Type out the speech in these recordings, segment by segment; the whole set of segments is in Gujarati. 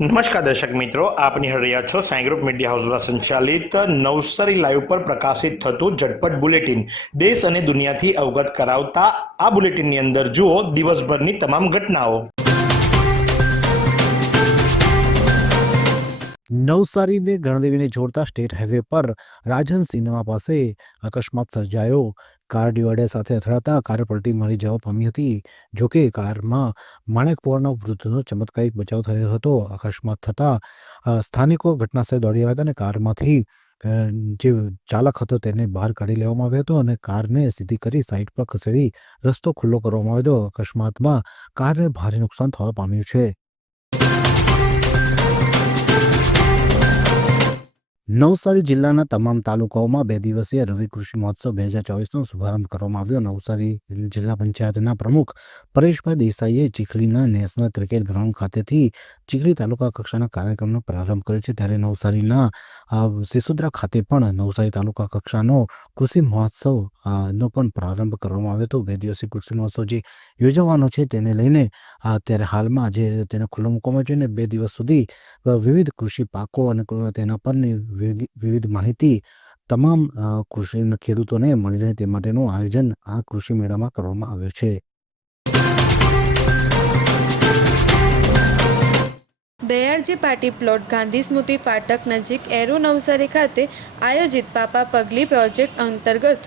નમસ્કાર દર્શક મિત્રો, આપ નિહાળી છો સાંઈ ગ્રુપ મીડિયા હાઉસ દ્વારા સંચાલિત નવસારી લાઈવ પર પ્રકાશિત થતું ઝટપટ બુલેટિન. દેશ અને દુનિયાથી અવગત કરાવતા આ બુલેટિનની અંદર જુઓ દિવસભરની તમામ ઘટનાઓ. નવસારીને ગણદેવીને જોડતા સ્ટેટ હાઈવે પર રાજન સિનેમા પાસે અકસ્માત સર્જાયો. કાર ડિવાઈડર સાથે અથડાતા કાર પલટી મારી જવા પામી હતી. જોકે કારમાં માણેકપોરના વૃદ્ધનો ચમત્કારિક બચાવ થયો હતો. અકસ્માત થતાં સ્થાનિકો ઘટનાસ્થળે દોડી આવ્યા હતા અને કારમાંથી જે ચાલક હતો તેને બહાર કાઢી લેવામાં આવ્યો હતો અને કારને સીધી કરી સાઈડ પર ખસેડી રસ્તો ખુલ્લો કરવામાં આવ્યો હતો. અકસ્માતમાં કારને ભારે નુકસાન થવા પામ્યું છે. નવસારી જિલ્લાના તમામ તાલુકાઓમાં બે દિવસીય રવિ કૃષિ મહોત્સવ બે હજાર ચોવીસનો શુભારંભ કરવામાં આવ્યો. નવસારી જિલ્લા પંચાયતના પ્રમુખ પરેશભાઈ દેસાઈએ ચીખલીના નેશનલ ક્રિકેટ ગ્રાઉન્ડ ખાતેથી ચીખલી તાલુકા કક્ષાના કાર્યક્રમનો પ્રારંભ કર્યો છે. ત્યારે નવસારીના સિસુદ્રા ખાતે પણ નવસારી તાલુકા કક્ષાનો કૃષિ મહોત્સવ નો પણ પ્રારંભ કરવામાં આવ્યો હતો. બે દિવસીય કૃષિ મહોત્સવ જે યોજવાનો છે તેને લઈને અત્યારે હાલમાં જે તેને ખુલ્લો મૂકવામાં છે અને બે દિવસ સુધી વિવિધ કૃષિ પાકો અને તેના પરની વિવિધ માહિતી તમામ કૃષિ ખેડૂતોને મળી રહે તે માટેનું આયોજન આ કૃષિ મેળામાં કરવામાં આવ્યું છે. દયાળજી પાટી પ્લોટ, ગાંધી સ્મૃતિ ફાટક નજીક એરો નવસારી ખાતે આયોજિત પાપા પગલી પ્રોજેક્ટ અંતર્ગત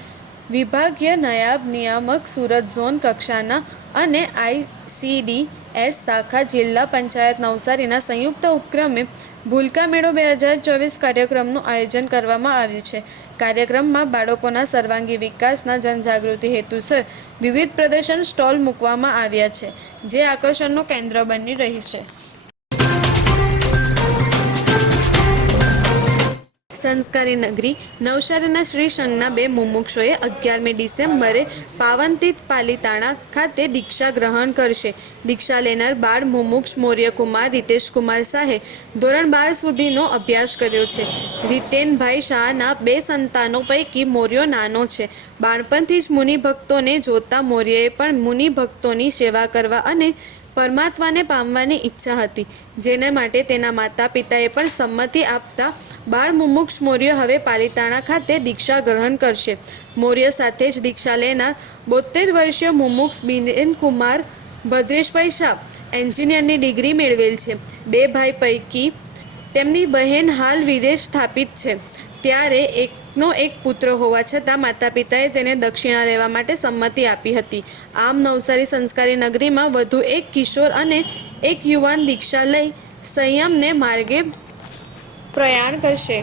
વિભાગીય નાયબ નિયામક સુરત ઝોન કક્ષાના અને આઈસીડી એસ શાખા જિલ્લા પંચાયત નવસારીના સંયુક્ત ઉપક્રમે ભૂલકા મેળો બે હજાર ચોવીસ કાર્યક્રમનું આયોજન કરવામાં આવ્યું છે. કાર્યક્રમમાં બાળકોના સર્વાંગી વિકાસના જનજાગૃતિ હેતુસર વિવિધ પ્રદર્શન સ્ટોલ મૂકવામાં આવ્યા છે, જે આકર્ષણનું કેન્દ્ર બની રહી છે. સંસ્કારી નગરી નવસારીના શ્રી સંઘના બે મુમુક્ષોએ અગિયારમી ડિસેમ્બરે પાવનતીત પાલીતાણા ખાતે દીક્ષા ગ્રહણ કરશે. દીક્ષા લેનાર બાળ મુમુક્ષ મૌર્યકુમાર રીતેશકુમાર શાહે ધોરણ બાર સુધીનો અભ્યાસ કર્યો છે. રીતેનભાઈ શાહના બે સંતાનો પૈકી મૌર્યો નાનો છે. બાળપણથી જ મુનિ ભક્તોને જોતા મૌર્યએ પણ મુનિભક્તોની સેવા કરવા અને પરમાત્માને પામવાની ઈચ્છા હતી, જેને માટે તેના માતા પિતાએ પણ સંમતિ આપતા બાળ મુમુક્ષ મૌર્ય હવે પાલિતાણા ખાતે દીક્ષા ગ્રહણ કરશે. મૌર્ય સાથે જ દીક્ષા લેનાર બોતેર વર્ષીય મુમુક્ષ બિરેન કુમાર ભદ્રેશભાઈ શાહ એન્જિનિયરની ડિગ્રી મેળવેલ છે. બે ભાઈ પૈકી તેમની બહેન હાલ વિદેશ સ્થાપિત છે. ત્યારે એકનો એક પુત્ર હોવા છતાં માતા પિતાએ તેને દક્ષિણા લેવા માટે સંમતિ આપી હતી. આમ નવસારી સંસ્કારી નગરીમાં વધુ એક કિશોર અને એક યુવાન દીક્ષા લઈ સંયમને માર્ગે પ્રયાણ કરશે.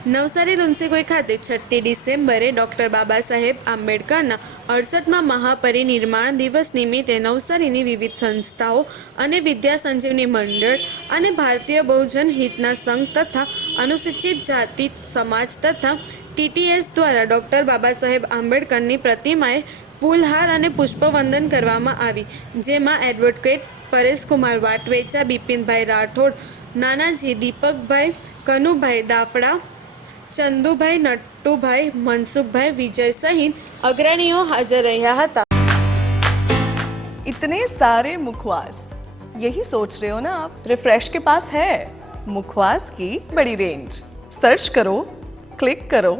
નવસારી લુન્સીગોઈ ખાતે છઠ્ઠી ડિસેમ્બરે ડૉક્ટર બાબા સાહેબ આંબેડકરના અડસઠમાં મહાપરિનિર્માણ દિવસ નિમિત્તે નવસારીની વિવિધ સંસ્થાઓ અને વિદ્યા સંજીવની મંડળ અને ભારતીય બહુજન હિતના સંઘ તથા અનુસૂચિત જાતિ સમાજ તથા ટીટીએસ દ્વારા ડૉક્ટર બાબા સાહેબ આંબેડકરની પ્રતિમાએ ફૂલહાર અને પુષ્પવંદન કરવામાં આવી, જેમાં એડવોકેટ પરેશકુમાર વાટવેચા બિપિનભાઈ રાઠોડ નાનાજી દીપકભાઈ કનુભાઈ દાફડા ચંદુભાઈ નટ્ટુભાઈ મનસુખભાઈ વિજય સહિત અગ્રણીઓ હાજર રહ્યા હતા इतने सारे मुखवास यही सोच रहे हो ना आप रिफ्रेश के पास है मुखवास की बड़ी रेंज सर्च करो क्लिक करो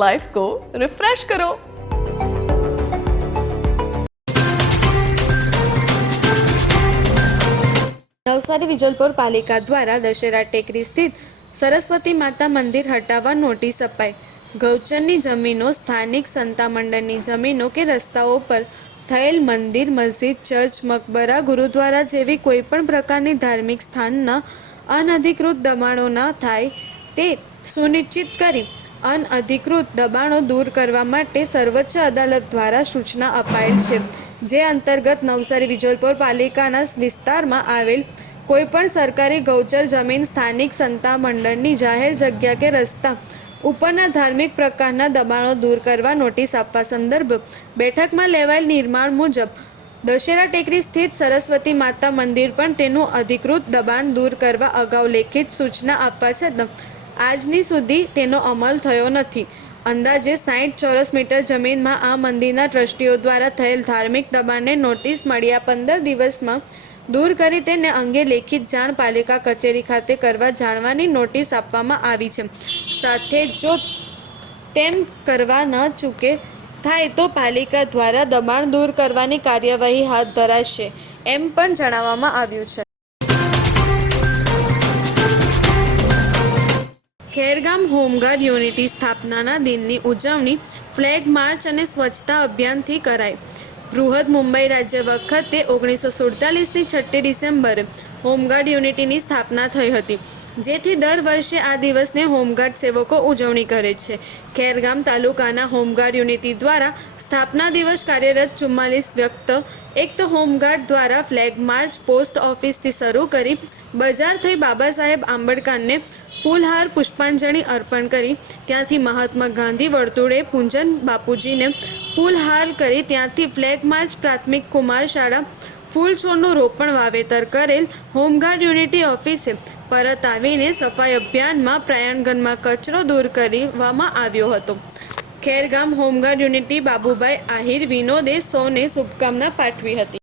लाइफ को रिफ्रेश करो નવસારી વિજલપુર પાલિકા દ્વારા દશેરા ટેકરી સ્થિત સરસ્વતી માતા મંદિર હટાવવા નોટિસ અપાઈ. ગૌચરની જમીનો, સ્થાનિક સંતામંડળની જમીનો કે રસ્તાઓ પર થયેલ મંદિર, મસ્જિદ, ચર્ચ, મકબરા, ગુરુદ્વારા જેવી કોઈપણ પ્રકારની ધાર્મિક સ્થાનના અનધિકૃત દબાણો ન થાય તે સુનિશ્ચિત કરી અનઅધિકૃત દબાણો દૂર કરવા માટે સર્વોચ્ચ અદાલત દ્વારા સૂચના અપાયેલ છે. જે અંતર્ગત નવસારી વિજલપોર પાલિકાના વિસ્તારમાં આવેલ કોઈપણ સરકારી ગૌચર જમીન સ્થાનિક સંતા મંડળની જાહેર જગ્યા કે રસ્તા ઉપરના ધાર્મિક પ્રકારના દબાણો દૂર કરવા નોટિસ આપવા સંદર્ભ બેઠકમાં લેવાયેલ નિર્માણ મુજબ દશેરા ટેકરી સ્થિત સરસ્વતી માતા મંદિર પણ તેનું અધિકૃત દબાણ દૂર કરવા અગાઉ લેખિત સૂચના આપવા છતાં આજની સુધી તેનો અમલ થયો નથી. અંદાજે સાઠ ચોરસ મીટર જમીનમાં આ મંદિરના ટ્રસ્ટીઓ દ્વારા થયેલ ધાર્મિક દબાણને નોટિસ મળ્યા પંદર દિવસમાં દૂર કરી તેને અંગે લેખિત જાણ પાલિકા કચેરી ખાતે કરવા જાણવાની નોટિસ આપવામાં આવી છે. સાથે જો તેમ કરવા ન ચૂકે થાય તો પાલિકા દ્વારા દબાણ દૂર કરવાની કાર્યવાહી હાથ ધરાશે એમ પણ જણાવવામાં આવ્યું છે. હોમગાર્ડ યુનિટી સ્થાપનાના દિનની ઉજવણી ફ્લેગ માર્ચ અને સ્વચ્છતા અભિયાનથી કરાઈ. બૃહદ મુંબઈ રાજ્ય વખતે ઓગણીસો સુડતાલીસની છઠ્ઠી ડિસેમ્બરે હોમગાર્ડ યુનિટીની સ્થાપના થઈ હતી, જેથી દર વર્ષે આ દિવસને હોમગાર્ડ સેવકો ઉજવણી કરે છે. ખેરગામ તાલુકાના હોમગાર્ડ યુનિટી દ્વારા સ્થાપના દિવસ કાર્યરત ચુમ્માલીસ વ્યક્ત એક તો હોમગાર્ડ દ્વારા ફ્લેગ માર્ચ પોસ્ટ ઓફિસથી શરૂ કરી બજાર થઈ બાબા સાહેબ આંબેડકરને ફૂલહાર પુષ્પાંજલિ અર્પણ કરી. ત્યાંથી મહાત્મા ગાંધી, વર્તુળે પૂંજન બાપુજીને ફૂલહાર કરી. ત્યાંથી ફ્લેગ માર્ચ પ્રાથમિક કુમાર શાળા ફૂલ છોડનું રોપણ વાવેતર કરેલ હોમગાર્ડ યુનિટી ઓફિસે પરત આવીને સફાઈ અભિયાનમાં પ્રયાણગણમાં કચરો દૂર કરવામાં આવ્યો હતો. Khergam home guard unity Babubhai Ahir વિનોદે સૌને શુભકામના પાઠવી હતી.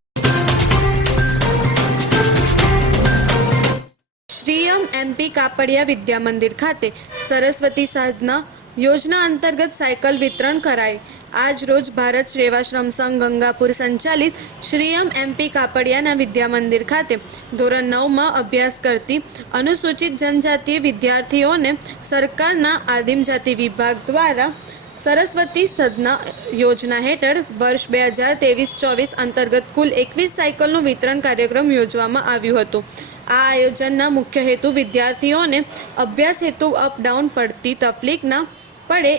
એમપી કાપડિયા વિદ્યા મંદિર ખાતે સરસ્વતી સાધના યોજના અંતર્ગત સાયકલ વિતરણ કરાઈ. આજ રોજ ભારત સેવાશ્રમ સંઘ ગંગાપુર સંચાલિત શ્રીયમ એમપી કાપડિયાના વિદ્યા મંદિર ખાતે ધોરણ નવમાં અભ્યાસ કરતી અનુસૂચિત જનજાતીય વિદ્યાર્થીઓને સરકારના આદિમ જાતિ વિભાગ દ્વારા સરસ્વતી સદના યોજના હેઠળ વર્ષ બે હજાર ત્રેવીસ ચોવીસ અંતર્ગત કુલ એકવીસ સાયકલનું વિતરણ કાર્યક્રમ યોજવામાં આવ્યું હતું. આ આયોજનના મુખ્ય હેતુ વિદ્યાર્થીઓને અભ્યાસ હેતુ અપડાઉન પડતી તકલીફ ના પડે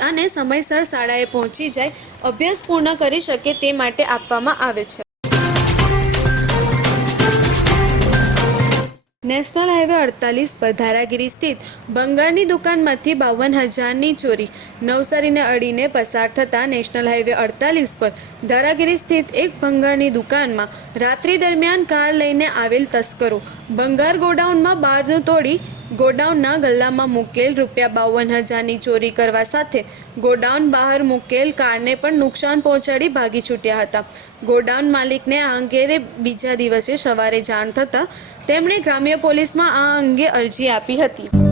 અને સમયસર શાળાએ પહોંચી જાય, અભ્યાસ પૂર્ણ કરી શકે તે માટે આપવામાં આવે છે. નેશનલ હાઈવે અડતાલીસ પર ધારાગીરી સ્થિત બંગાળની દુકાનમાંથી બાવન હજારની ચોરી, નવસારીને અડીને પસાર થતા નેશનલ હાઈવે અડતાલીસ પર ધારાગીરી સ્થિત એક ભંગારની દુકાનમાં રાત્રિ દરમિયાન કાર લઈને આવેલ તસ્કરો બંગાર ગોડાઉનમાં બારનું તોડી ગોડાઉનના ગલ્લામાં મૂકેલ રૂપિયા બાવન હજારની ચોરી કરવા સાથે ગોડાઉન બહાર મૂકેલ કારને પણ નુકસાન પહોંચાડી ભાગી છૂટ્યા હતા. ગોડાઉન માલિકને આ અંગે બીજા દિવસે સવારે જાણ થતાં તેમણે ગ્રામ્ય પોલીસમાં આ અંગે અરજી આપી હતી.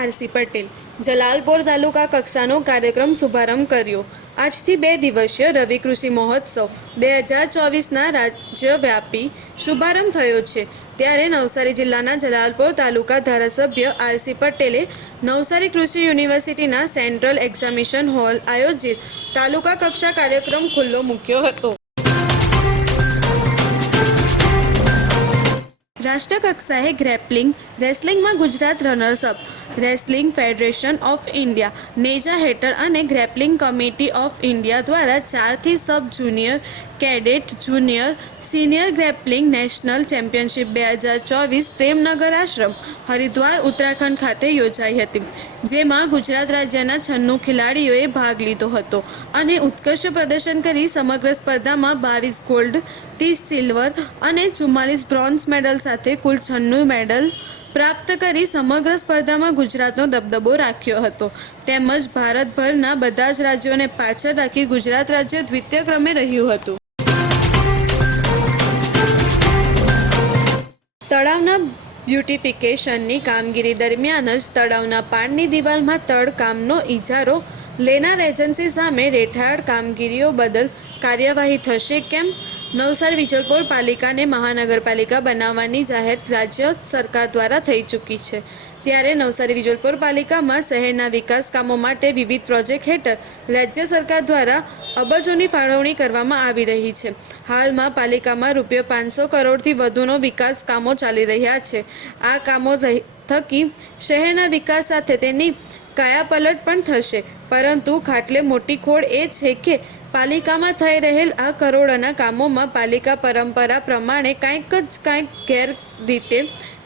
આરસી પટેલ. જલાલપોર તાલુકા કક્ષાનો કાર્યક્રમ શુભારંભ કર્યો. આજથી બે દિવસીય રવિ કૃષિ મહોત્સવ. બે હજાર ચોવીસના રાજ્યવ્યાપી શુભારંભ થયો છે. ત્યારે નવસારી જિલ્લાના જલાલપોર તાલુકા ધારાસભ્ય આરસી પટેલે નવસારી કૃષિ યુનિવર્સિટીના સેન્ટ્રલ એક્ઝામિશન હોલ આયોજિત તાલુકા કક્ષા કાર્યક્રમ ખુલ્લો મૂક્યો હતો. રાષ્ટ્રકક્ષાએ grappling રેસલિંગમાં Gujarat runners up, wrestling federation of India, નેજા હેઠળ અને ગ્રેપલિંગ કમિટી ઓફ ઇન્ડિયા દ્વારા ચારથી sub junior cadet junior senior grappling national championship બે હજાર ચોવીસ પ્રેમનગર આશ્રમ, હરિદ્વાર, ઉત્તરાખંડ ખાતે યોજાઈ હતી, જેમાં ગુજરાત રાજ્યના છન્નું ખેલાડીઓએ ભાગ લીધો હતો અને ઉત્કૃષ્ટ પ્રદર્શન કરી સમગ્ર સ્પર્ધામાં બાવીસ ગોલ્ડ, ત્રીસ સિલ્વર અને ચુમ્માલીસ બ્રોન્ઝ મેડલ સાથે કુલ છન્નું મેડલ પ્રાપ્ત કરી સમગ્ર સ્પર્ધામાં ગુજરાતનો દબદબો રાખ્યો હતો. તેમજ ભારતભરના બધા જ રાજ્યોને પાછળ રાખી ગુજરાત રાજ્ય દ્વિતીય ક્રમે રહ્યું હતું. તળાવના બ્યુટિફિકેશનની કામગીરી દરમિયાન જ તળાવના પાણની દિવાલમાં તળકામનો ઇજારો લેનાર એજન્સી સામે રેઠાળ કામગીરીઓ બદલ કાર્યવાહી થશે. કેમ? નવસારી વિજલપોર પાલિકાને મહાનગરપાલિકા બનાવવાની જાહેર રાજ્ય સરકાર દ્વારા થઈ ચૂકી છે. ત્યારે નવસારી વિજલપોર પાલિકામાં શહેરના વિકાસ કામો માટે વિવિધ પ્રોજેક્ટ હેઠળ રાજ્ય સરકાર દ્વારા અબજોની ફાળવણી કરવામાં આવી રહી છે. હાલમાં પાલિકામાં રૂપિયા પાંચસો કરોડથી વધુનો વિકાસ કામો ચાલી રહ્યા છે. આ કામો થકી શહેરના વિકાસ સાથે તેની કાયાપલટ પણ થશે. પરંતુ ખાટલે મોટી ખોડ એ છે કે પાલિકામાં થઈ રહેલ આ કરોડોના કામોમાં પાલિકા પરંપરા પ્રમાણે કાંઈક જ કાંઈક ગેરરીતે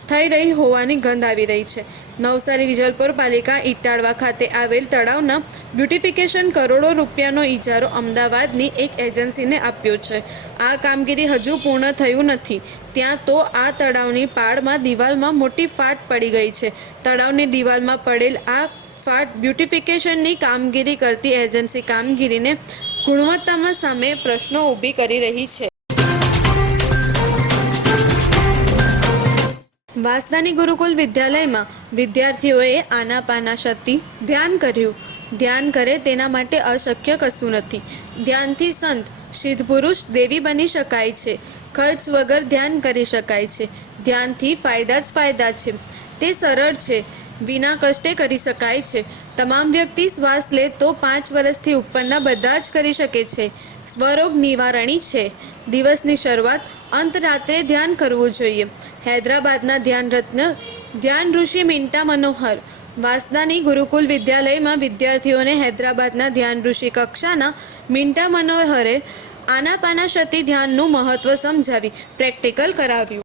થઈ રહી હોવાની ગંધ આવી રહી છે. નવસારી વિજલપુર પાલિકા ઇટાળવા ખાતે આવેલ તળાવના બ્યુટિફિકેશન કરોડો રૂપિયાનો ઇજારો અમદાવાદની એક એજન્સીને આપ્યો છે. આ કામગીરી હજુ પૂર્ણ થયું નથી. ત્યાં તો આ તળાવની પાળમાં દિવાલમાં મોટી ફાટ પડી ગઈ છે. તળાવની દિવાલમાં પડેલ આ ફાટ બ્યુટિફિકેશનની કામગીરી કરતી એજન્સી કામગીરીને ગુણવત્તામાં સામે પ્રશ્નો ઊભી કરી રહી છે. વાસદાની ગુરુકુલ વિદ્યાલયમાં વિદ્યાર્થીઓએ આનાપાના શક્તિ ધ્યાન કર્યું. ધ્યાન કરે તેના માટે અશક્ય કશું નથી. ધ્યાનથી સંત, સિદ્ધ પુરુષ, દેવી બની શકાય છે. ખર્ચ વગર ધ્યાન કરી શકાય છે. ધ્યાનથી ફાયદા જ ફાયદા છે. તે સરળ છે. વિના કષ્ટે કરી શકાય છે. તમામ વ્યક્તિ શ્વાસ લે તો પાંચ વર્ષથી ઉપરના બધા જ કરી શકે છે. સ્વરોગ નિવારણી છે. દિવસની શરૂઆત અંત રાત્રે ધ્યાન કરવું જોઈએ. હૈદરાબાદના ધ્યાન રત્ન ધ્યાન ઋષિ મિન્ટા મનોહર. વાસદાની ગુરુકુલ વિદ્યાલયમાં વિદ્યાર્થીઓને હૈદરાબાદના ધ્યાન ઋષિ કક્ષાના મિન્ટા મનોહરે આનાપાના શતી ધ્યાનનું મહત્વ સમજાવી પ્રેક્ટિકલ કરાવ્યું.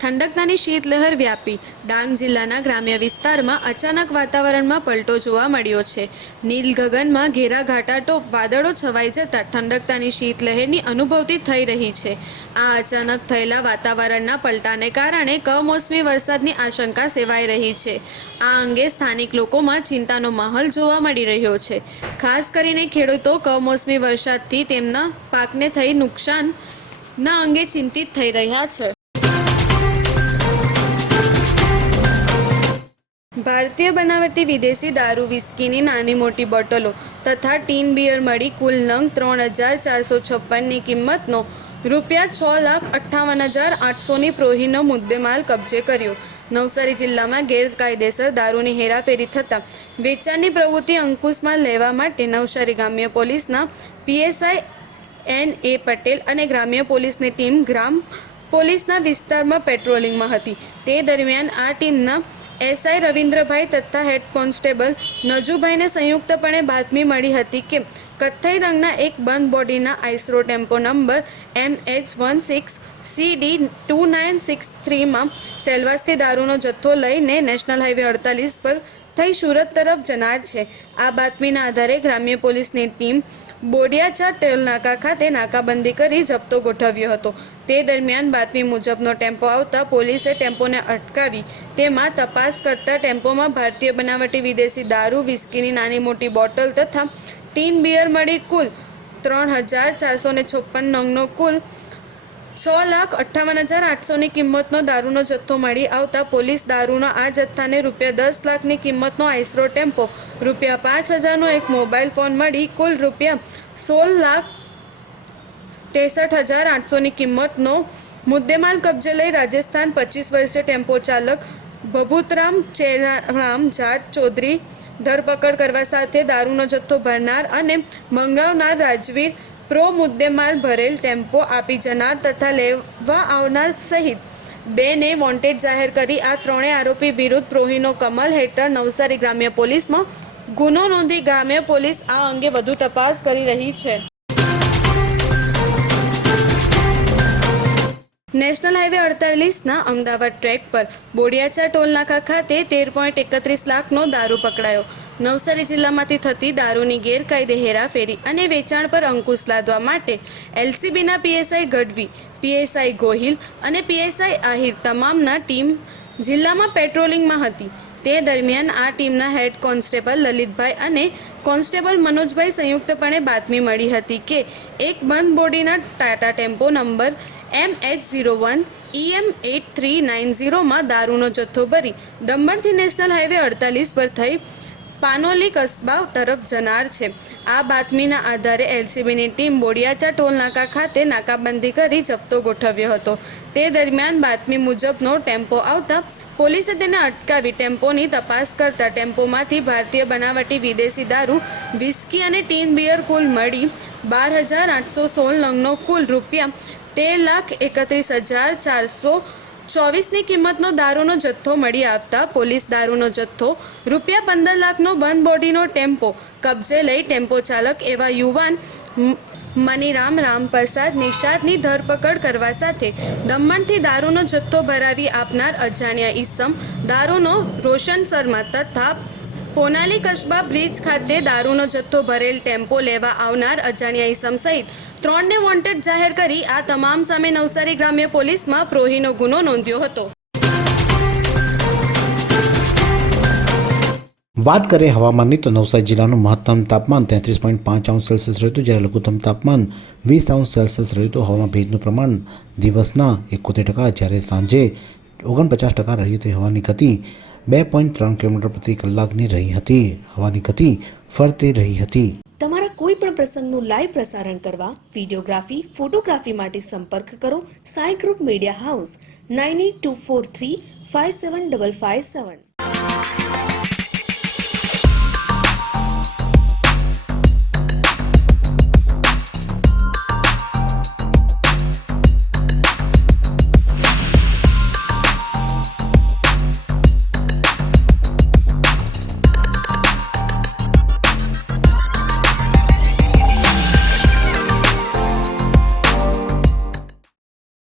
ઠંડકતાની શીતલહેર વ્યાપી. ડાંગ જિલ્લાના ગ્રામ્ય વિસ્તારમાં અચાનક વાતાવરણમાં પલટો જોવા મળ્યો છે. નીલ ગગનમાં ઘેરા વાદળો છવાઈ જતા ઠંડકતાની શીતલહેરની અનુભવતી થઈ રહી છે. આ અચાનક થયેલા વાતાવરણના પલટાને કારણે કમોસમી વરસાદની આશંકા સેવાઈ રહી છે. આ અંગે સ્થાનિક લોકોમાં ચિંતાનો માહોલ જોવા મળી રહ્યો છે. ખાસ કરીને ખેડૂતો કમોસમી વરસાદથી તેમના પાકને થઈ નુકસાન ના અંગે ચિંતિત થઈ રહ્યા છે. ભારતીય બનાવટી વિદેશી દારૂ વિસ્કીની નાની મોટી બોટલો તથા ટીન બિયર મળી કુલ નંગ ત્રણ હજાર ચારસો છપ્પનની કિંમતનો રૂપિયા છ લાખ અઠ્ઠાવન હજાર આઠસોની પ્રોહીનો મુદ્દેમાલ કબજે કર્યો. નવસારી જિલ્લામાં ગેરકાયદેસર દારૂની હેરાફેરી થતાં વેચાણની પ્રવૃત્તિ અંકુશમાં લેવા માટે નવસારી ગ્રામ્ય પોલીસના પીએસઆઈ એન એ પટેલ અને ગ્રામ્ય પોલીસની ટીમ ગ્રામ પોલીસના વિસ્તારમાં પેટ્રોલિંગમાં હતી. તે દરમિયાન આ ટીમના એસઆઈ રવિન્દ્રભાઈ તથા હેડ કોન્સ્ટેબલ નજુભાઈને સંયુક્તપણે બાતમી મળી હતી કે કથ્થઈ રંગના એક બંધ બોડીના Eicher tempo number M H one six C D two nine six થ્રીમાં સેલવાસથી દારૂનો જથ્થો લઈને નેશનલ હાઈવે અડતાલીસ પર થઈ સુરત તરફ જનાર છે. આ બાતમીના આધારે ગ્રામ્ય પોલીસની ટીમ બોડિયાચા ટેલ નાકા ખાતે નાકાબંધી કરી જપ્તો ગોઠવ્યો હતો. તે દરમિયાન બાતમી મુજબનો ટેમ્પો આવતા પોલીસે ટેમ્પોને અટકાવી તેમાં તપાસ કરતા ટેમ્પોમાં ભારતીય બનાવટી વિદેશી દારૂ, વિસ્કીની નાની મોટી બોટલ તથા ટીન બિયર મળી કુલ ત્રણ હજાર ચારસો છપ્પન નંગનો કુલ છ લાખ અઠ્ઠાવન હજાર આઠસોની કિંમતનો દારૂનો જથ્થો મળી આવતા પોલીસ દારૂનો આ જથ્થાને રૂપિયા દસ લાખની કિંમતનો આઈસરો ટેમ્પો, રૂપિયા પાંચ હજારનો એક મોબાઈલ ફોન મળી કુલ રૂપિયા સોળ લાખ ત્રેસઠ હજાર આઠસોની કિંમતનો મુદ્દેમાલ કબજે લઈ રાજસ્થાન પચીસ વર્ષે ટેમ્પો ચાલક ભભૂતરામ ચેરારામ જાટ ચૌધરી ધરપકડ કરવા સાથે દારૂનો જથ્થો ભરનાર અને મંગાવનાર રાજવીર પ્રો મુદ્દેમાલ ભરેલ ટેમ્પો આપી જનાર તથા લેવા આવનાર સહિત બેને વોન્ટેડ જાહેર કરી આ ત્રણેય આરોપી વિરુદ્ધ પ્રોહીનો કમલ હેઠળ નવસારી ગ્રામ્ય પોલીસમાં ગુનો નોંધી ગ્રામ્ય પોલીસ આ અંગે વધુ તપાસ કરી રહી છે. નેશનલ હાઈવે અડતાલીસના અમદાવાદ ટ્રેક પર બોડિયાચા ટોલનાકા ખાતે તેર પોઈન્ટ એકત્રીસ લાખનો દારૂ પકડાયો. નવસારી જિલ્લામાંથી થતી દારૂની ગેરકાયદે હેરાફેરી અને વેચાણ પર અંકુશ લાદવા માટે એલસીબીના પીએસઆઈ ગઢવી, પીએસઆઈ ગોહિલ અને પીએસઆઈ આહિર તમામના ટીમ જિલ્લામાં પેટ્રોલિંગમાં હતી. તે દરમિયાન આ ટીમના હેડ કોન્સ્ટેબલ લલિતભાઈ અને કોન્સ્ટેબલ મનોજભાઈ સંયુક્તપણે બાતમી મળી હતી કે એક બંધ બોડીના Tata tempo number M H zero one EM eight three nine ઝીરોમાં દારૂનો જથ્થો ભરી દમણથી નેશનલ હાઈવે અડતાલીસ પર થઈ પાનોલી કસ્બા તરફ જનાર છે. આ બાતમીના આધારે એલસીબીની ટીમ બોડિયાચા ટોલનાકા ખાતે નાકાબંધી કરી જપ્તો ગોઠવ્યો હતો. તે દરમિયાન બાતમી મુજબનો ટેમ્પો આવતા પોલીસે તેને અટકાવી ટેમ્પોની તપાસ કરતા ટેમ્પોમાંથી ભારતીય બનાવટી વિદેશી દારૂ, વિસ્કી અને ટીન બિયર કુલ મળી બાર હજાર આઠસો સોળ નંગનો કુલ રૂપિયા તેર લાખ એકત્રીસ હજાર ચારસો ચોવીસની કિંમતનો દારૂનો જથ્થો મળી આવતા પોલીસ દારૂનો જથ્થો રૂપિયા પંદર લાખનો બંધ બોડીનો ટેમ્પો કબજે લઈ ટેમ્પો ચાલક એવા યુવાન મનીરામ રામપ્રસાદ નિષાદની ધરપકડ કરવા સાથે દમણથી દારૂનો જથ્થો ભરાવી આપનાર અજાણ્યા ઈસમ દારૂનો રોશન શર્મા તથા પોનાલી કસ્બા બ્રિજ ખાતે દારૂનો જથ્થો ભરેલ ટેમ્પો લેવા આવનાર અજાણ્યા ઇસમ સહિત ત્રણને વોન્ટેડ જાહેર કરી આ તમામ સામે નવસારી ગ્રામ્ય પોલીસમાં પ્રોહીનો ગુનો નોંધ્યો હતો. વાત કરીએ હવામાનની તો નવસારી જિલ્લાનું મહત્તમ તાપમાન તેત્રીસ પોઈન્ટ પાંચ અંશ સેલ્સિયસ રહ્યું હતું, જ્યારે લઘુત્તમ તાપમાન વીસ અંશ સેલ્સિયસ રહ્યું હતું. હવામાં ભેજનું પ્રમાણ દિવસના એકોતેર ટકા, જ્યારે સાંજે ઓગણપચાસ ટકા રહી હતી. હવાની ગતિ બે પોઈન્ટ ત્રણ કિલોમીટર પ્રતિ કલાકની રહી હતી. હવાની ગતિ ફરતી રહી હતી. તમારા કોઈ પણ પ્રસંગનું લાઈવ પ્રસારણ કરવા વિડીયોગ્રાફી, ફોટોગ્રાફી માટે સંપર્ક કરો Sai group media house, nine eight two four three five seven double five seven.